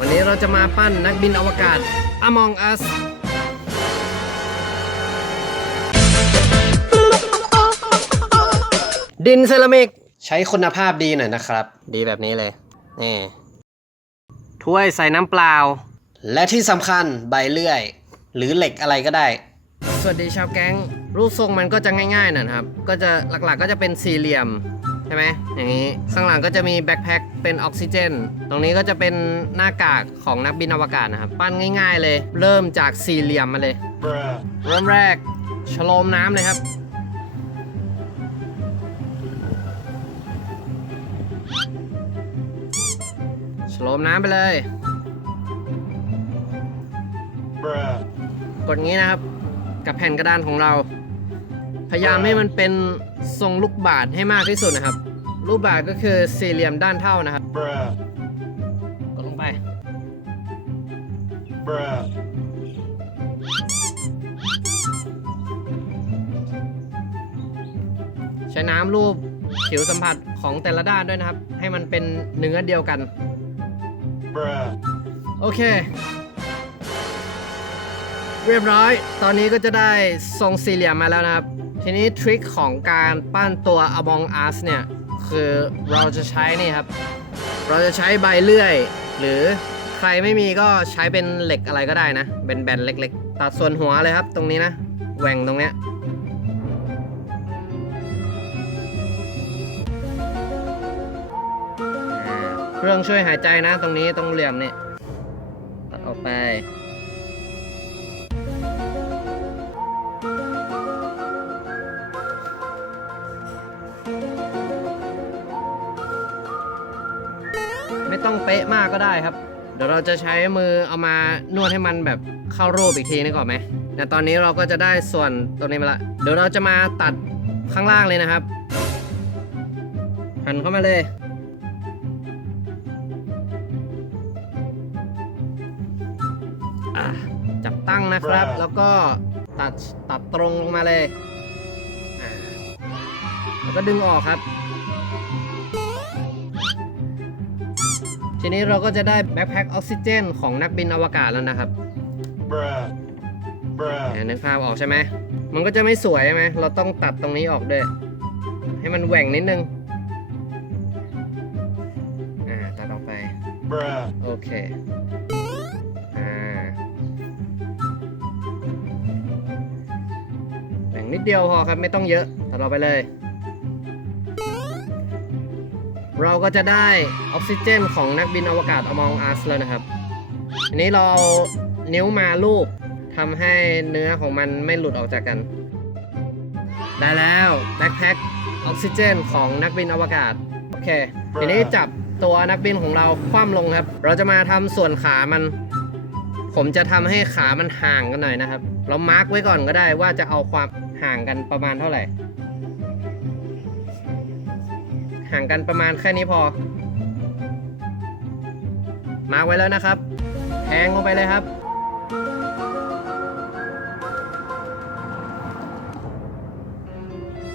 วันนี้เราจะมาปั้นนักบินอวกาศ Among Us ดินเซรามิก ใช้คุณภาพดีหน่อยนะครับ ดีแบบนี้เลย นี่ถ้วยใส่น้ำเปล่า และที่สำคัญใบเลื่อย หรือเหล็กอะไรก็ได้ สวัสดีชาวแก๊ง รูปทรงมันก็จะง่ายๆหนะครับ ก็จะหลักๆก็จะเป็นสี่เหลี่ยม ช่ไหมอย่างนี้ข้างหลังก็จะมีแบ็คแพ็คเป็นออกซิเจน ตรงนี้ก็จะเป็นหน้ากากของนักบินอวกาศนะครับ ปั้นง่ายๆเลย เริ่มจากสี่เหลี่ยมมาเลย เริ่มแรกฉโลมน้ำเลยครับฉโลมน้ำไปเลย กดงี้นะครับ กับแผ่นกระดานของเรา พยายามให้มันเป็นทรงลูกบาศก์ให้มากที่สุดนะครับ ลูกบาศก์ก็คือสี่เหลี่ยมด้านเท่านะครับ Bruh. กดลงไป Bruh. ใช้น้ำรูปผิวสัมผัสของแต่ละด้านด้วยนะครับ ให้มันเป็นเนื้อเดียวกัน Bruh. โอเค เรียบร้อย ตอนนี้ก็จะได้ทรงสี่เหลี่ยมมาแล้วนะครับ ทีนี้ทริคของการปั้นตัว Among Us เนี่ย คือเราจะใช้นี่ครับ เราจะใช้ใบเลื่อย หรือใครไม่มีก็ใช้เป็นเหล็กอะไรก็ได้นะ เป็นแบนเล็กๆ ตัดส่วนหัวเลยครับตรงนี้นะแหว่งตรงเนี้ยเครื่องช่วยหายใจนะตรงนี้ตรงเหลี่ยมนี่ตัดออกไป ต้องเป๊ะมากก็ได้ครับ เดี๋ยวเราจะใช้มือเอามานวดให้มันแบบเข้ารูปอีกทีนึกออกไหมแต่ตอนนี้เราก็จะได้ส่วนตรงนี้มาละ เดี๋ยวเราจะมาตัดข้างล่างเลยนะครับ หันเข้ามาเลยอะจับตั้งนะครับ แล้วก็ตัดตัดตรงลงมาเลยอ่าแล้วก็ดึงออกครับ ทีนี้เราก็จะได้แบ็คแพ็คออกซิเจนของนักบินอวกาศแล้วนะครับ Bruh. อ่า Bruh. นึกภาพออกใช่ไหม มันก็จะไม่สวยใช่ไหม เราต้องตัดตรงนี้ออกด้วย ให้มันแหว่งนิดนึง อ่า ตัดออกไป Bruh. โอเค อ่าแบ่งนิดเดียวพอครับ ไม่ต้องเยอะ ตัดออกไปเลย เราก็จะได้ออกซิเจนของนักบินอวกาศ Among Us แล้วนะครับอันนี้เราเอานิ้วมาลูบทำให้เนื้อของมันไม่หลุดออกจากกัน ได้แล้วแบ็คแพ็คออกซิเจนของนักบินอวกาศ โอเคทีนี้จับตัวนักบินของเราคว่ำลงครับ เราจะมาทำส่วนขามัน ผมจะทำให้ขามันห่างกันหน่อยนะครับ เรามาร์กไว้ก่อนก็ได้ว่าจะเอาความห่างกันประมาณเท่าไหร่ ห่างกันประมาณแค่นี้พอ มาไว้แล้วนะครับแทงลงไปเลยครับ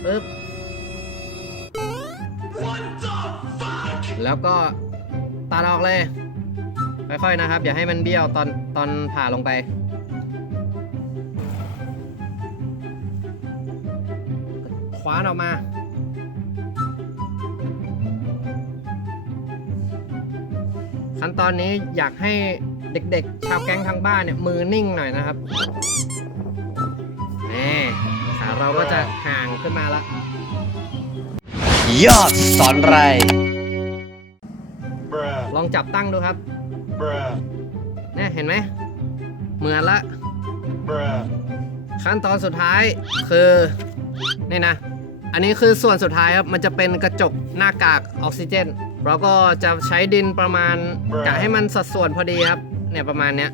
ปึ๊บ แล้วก็ตัดออกเลย ค่อยๆนะครับ อย่าให้มันเบี้ยวตอนตอนผ่าลงไปคว้านออกมา ขั้นตอนนี้อยากให้เด็กๆ ชาวแก๊งทางบ้านเนี่ยมือนิ่งหน่อยนะครับนี่ขาเราก็จะห่างขึ้นมาละยอดสอนไร Bruh. ลองจับตั้งดูครับ Bruh. เนี่ยเห็นไหมเหมือนละ Bruh. ขั้นตอนสุดท้ายคือนี่นะ อันนี้คือส่วนสุดท้ายครับ มันจะเป็นกระจกหน้ากากออกซิเจน เราก็จะใช้ดินประมาณกะให้มันสัดส่วนพอดีครับเนี่ยประมาณเนี้ย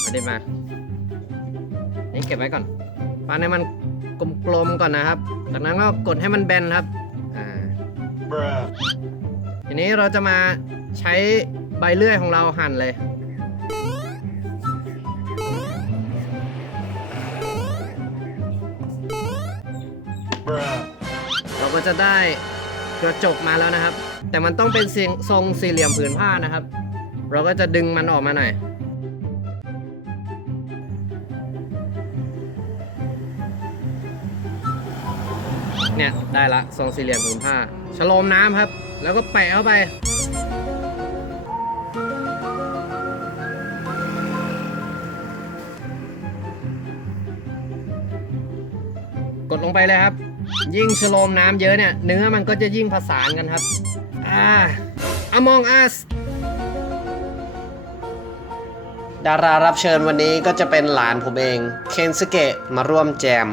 เอาดินมานี่เก็บไว้ก่อนปั้นให้มันกลมๆก่อนนะครับ จากนั้นก็กดให้มันแบนครับอ่าทีนี้เราจะมาใช้ใบเลื่อยของเราหั่นเลยเราก็จะได้ กระจกมาแล้วนะครับ แต่มันต้องเป็นงทรงสี่เหลี่ยมผืนผ้านะครับ เราก็จะดึงมันออกมาหน่อยเนี่ยได้ละทรงสี่เหลี่ยมผืนผ้าฉโลมน้ำครับ แล้วก็แปะเข้าไป กดลงไปเลยครับ ยิ่งฉโลมน้ำเยอะเนี่ย เนื้อมันก็จะยิ่งผสานกันครับ อ่าอมองอัสดารารับเชิญวันนี้ก็จะเป็นหลานผมเอง เคนสเกะมาร่วมแจม